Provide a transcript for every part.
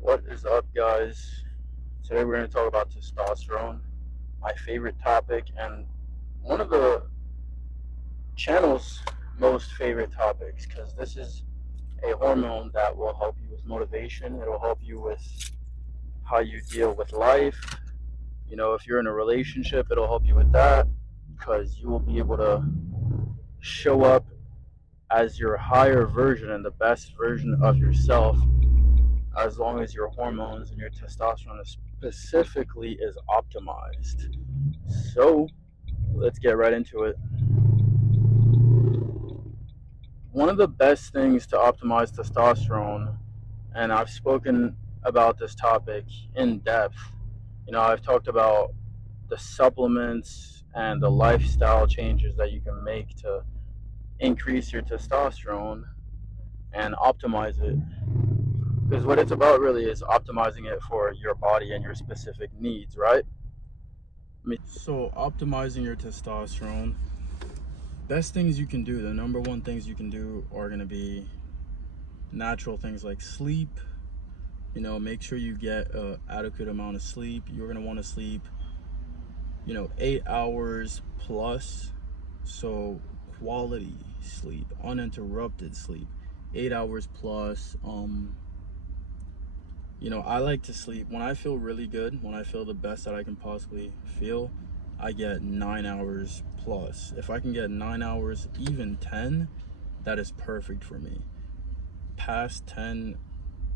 What is up, guys? Today we're going to talk about testosterone, my favorite topic, and one of the channel's most favorite topics because this is a hormone that will help you with motivation. It'll help you with how you deal with life. If you're in a relationship, it'll help you with that because you will be able to show up as your higher version and the best version of yourself as long as your hormones and your testosterone specifically is optimized. So let's get right into it. One of the best things to optimize testosterone, and I've spoken about this topic in depth, I've talked about the supplements and the lifestyle changes that you can make to increase your testosterone and optimize it. Because what it's about really is optimizing it for your body and your specific needs, right? So optimizing your testosterone, best things you can do, the number one things you can do are going to be natural things like sleep. Make sure you get a adequate amount of sleep. You're going to want to sleep 8 hours plus. So quality sleep, uninterrupted sleep, 8 hours plus. I like to sleep when I feel really good, when I feel the best that I can possibly feel. I get 9 hours plus. If I can get 9 hours, even 10, that is perfect for me. Past 10,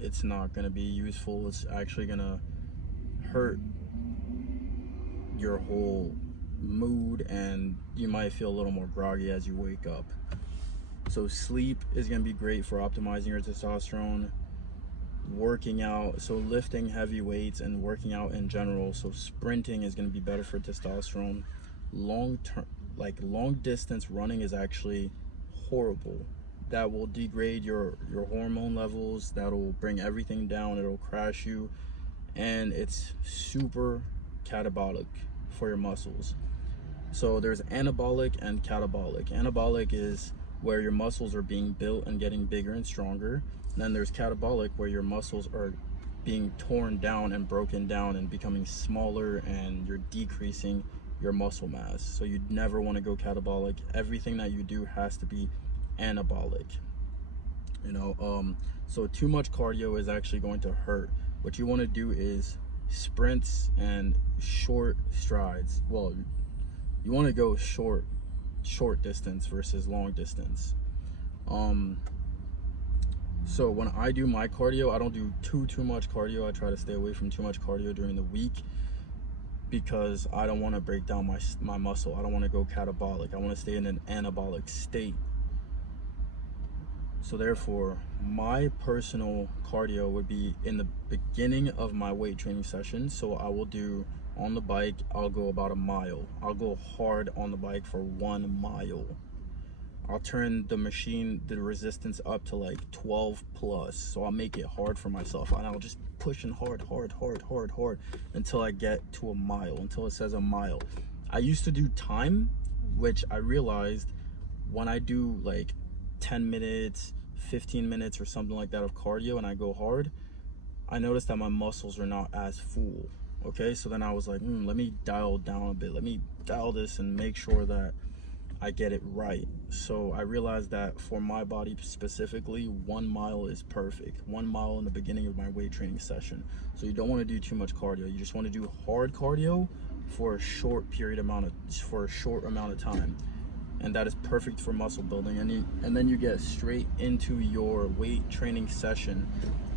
it's not going to be useful. It's actually going to hurt your whole mood, and you might feel a little more groggy as you wake up. So sleep is going to be great for optimizing your testosterone. Working out, so lifting heavy weights and working out in general, so sprinting is going to be better for testosterone. Long distance running is actually horrible. That will degrade your hormone levels, that'll bring everything down, it'll crash you, and it's super catabolic for your muscles. So there's anabolic and catabolic. Anabolic is where your muscles are being built and getting bigger and stronger. And then there's catabolic, where your muscles are being torn down and broken down and becoming smaller, and you're decreasing your muscle mass. So you never want to go catabolic. Everything that you do has to be anabolic. So too much cardio is actually going to hurt. What you want to do is sprints and short strides. Well, you want to go short distance versus long distance. So when I do my cardio, I don't do too much cardio. I try to stay away from too much cardio during the week because I don't want to break down my muscle. I don't want to go catabolic. I want to stay in an anabolic state. So therefore, my personal cardio would be in the beginning of my weight training session. So I will do, on the bike, I'll go about a mile. I'll go hard on the bike for 1 mile. I'll turn the resistance up to like 12 plus. So I'll make it hard for myself. And I'll just pushing hard until I get to a mile, until it says a mile. I used to do time, which I realized when I do like 10 minutes, 15 minutes or something like that of cardio and I go hard, I noticed that my muscles are not as full. Okay, so then I was like, let me dial down a bit. Let me dial this and make sure that I get it right. So I realized that for my body specifically, 1 mile is perfect. 1 mile in the beginning of my weight training session. So you don't want to do too much cardio. You just want to do hard cardio for a short amount of time. And that is perfect for muscle building. And then you get straight into your weight training session,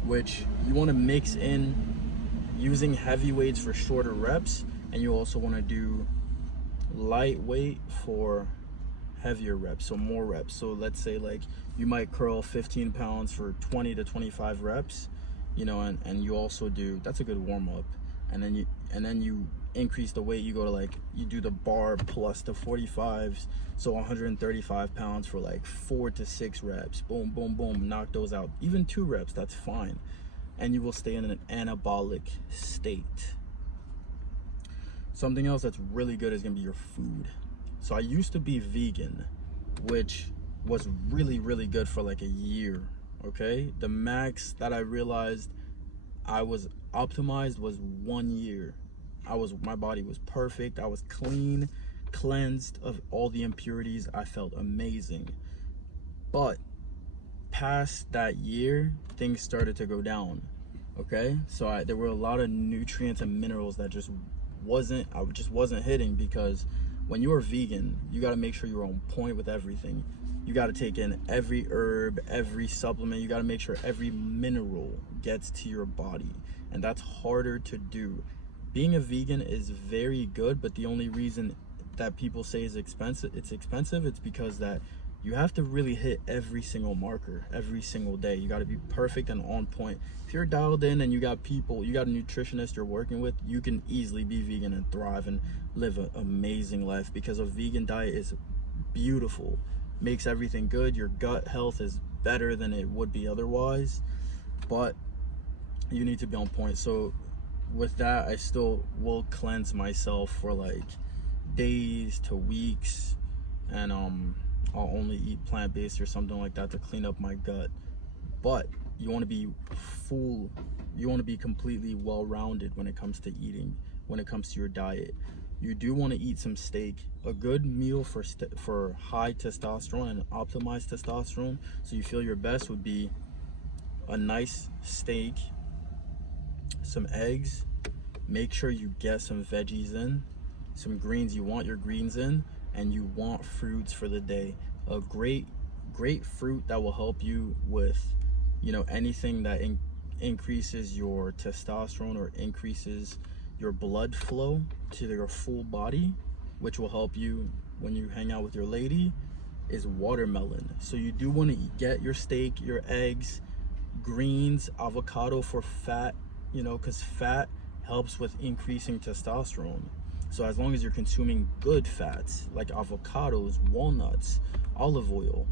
which you want to mix in using heavy weights for shorter reps, and you also want to do lightweight for heavier reps, so more reps. So let's say like you might curl 15 pounds for 20 to 25 reps, and you also do, that's a good warm-up, and then you increase the weight. You go to like, you do the bar plus the 45s, so 135 pounds for like 4 to 6 reps. Boom, boom, boom, knock those out. Even 2 reps, that's fine, and you will stay in an anabolic state. Something else that's really good is gonna be your food. So I used to be vegan, which was really good for like a year. Okay, the max that I realized I was optimized was 1 year. My body was perfect. I was clean, cleansed of all the impurities. I felt amazing. But past that year, things started to go down. Okay, so there were a lot of nutrients and minerals that I just wasn't hitting, because when you're vegan, you got to make sure you're on point with everything. You got to take in every herb, every supplement. You got to make sure every mineral gets to your body, and that's harder to do. Being a vegan is very good, but the only reason that people say it's expensive, it's because that you have to really hit every single marker every single day. You got to be perfect and on point. If you're dialed in and you got a nutritionist you're working with, you can easily be vegan and thrive and live an amazing life, because a vegan diet is beautiful, makes everything good. Your gut health is better than it would be otherwise, but you need to be on point. So with that, I still will cleanse myself for like days to weeks, and I'll only eat plant-based or something like that to clean up my gut. But you want to be you want to be completely well-rounded when it comes to eating, when it comes to your diet. You do want to eat some steak. A good meal for high testosterone and optimized testosterone, so you feel your best, would be a nice steak, some eggs. Make sure you get some veggies in, some greens. You want your greens in, and you want fruits for the day. A great fruit that will help you with, anything that increases your testosterone or increases your blood flow to your full body, which will help you when you hang out with your lady, is watermelon. So you do want to get your steak, your eggs, greens, avocado for fat, because fat helps with increasing testosterone. So as long as you're consuming good fats like avocados, walnuts, olive oil,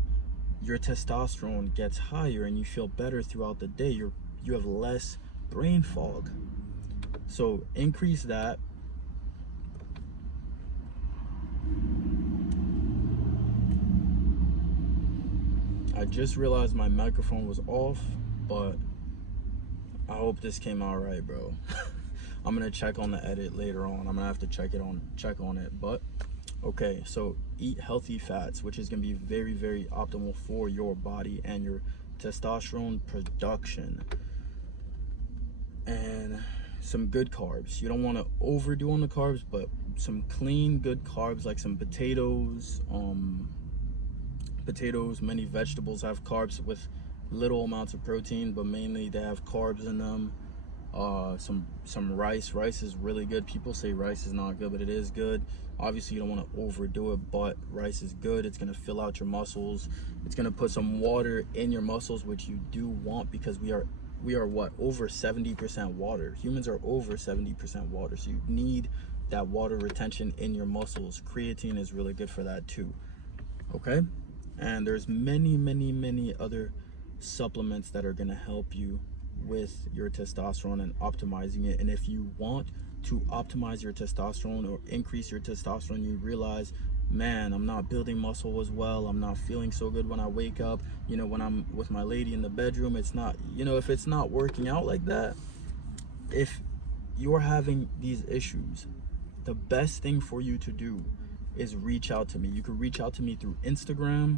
your testosterone gets higher and you feel better throughout the day. You have less brain fog. So increase that. I just realized my microphone was off, but I hope this came out right, bro. I'm gonna check on the edit later on. I'm gonna have to check on it. But okay, so eat healthy fats, which is gonna be very, very optimal for your body and your testosterone production. And some good carbs. You don't want to overdo on the carbs, but some clean, good carbs, like some potatoes. Many vegetables have carbs with little amounts of protein, but mainly they have carbs in them. Some rice. Rice is really good. People say rice is not good, but it is good. Obviously you don't want to overdo it, but rice is good. It's going to fill out your muscles. It's going to put some water in your muscles, which you do want, because we are what, over 70% water. Humans are over 70% water, so you need that water retention in your muscles. Creatine is really good for that too. Okay, and there's many other supplements that are going to help you with your testosterone and optimizing it. And if you want to optimize your testosterone or increase your testosterone, you realize, man, I'm not building muscle as well, I'm not feeling so good when I wake up, when I'm with my lady in the bedroom, it's not, if it's not working out like that, if you're having these issues, the best thing for you to do is reach out to me. You can reach out to me through Instagram,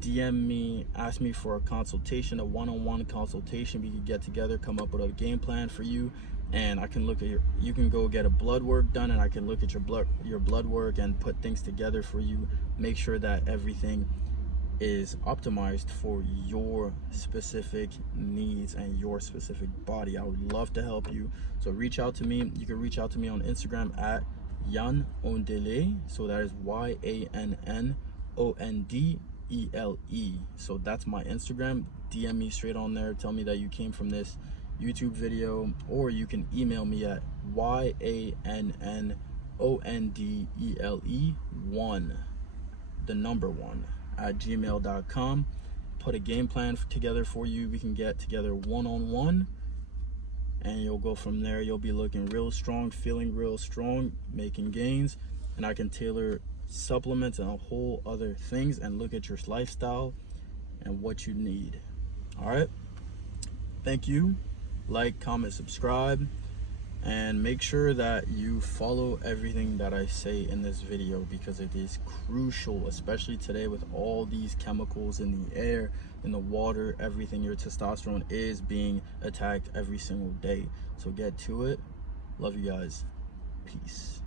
DM me, ask me for a consultation, a one-on-one consultation. We could get together, come up with a game plan for you, and I can look at you can go get a blood work done, and I can look at your blood work and put things together for you, make sure that everything is optimized for your specific needs and your specific body. I would love to help you. So reach out to me. You can reach out to me on Instagram at Yann Ondele. So that is YANNONDELE. So that's my Instagram. DM me straight on there. Tell me that you came from this YouTube video, or you can email me at YANNONDELE1, the number 1, at gmail.com. Put a game plan together for you. We can get together one-on-one, and you'll go from there. You'll be looking real strong, feeling real strong, making gains, and I can tailor supplements and a whole other things and look at your lifestyle and what you need. All right, thank you. like, comment, subscribe, and make sure that you follow everything that I say in this video, because it is crucial, especially today with all these chemicals in the air, in the water, everything. Your testosterone is being attacked every single day. So get to it. Love you guys. Peace.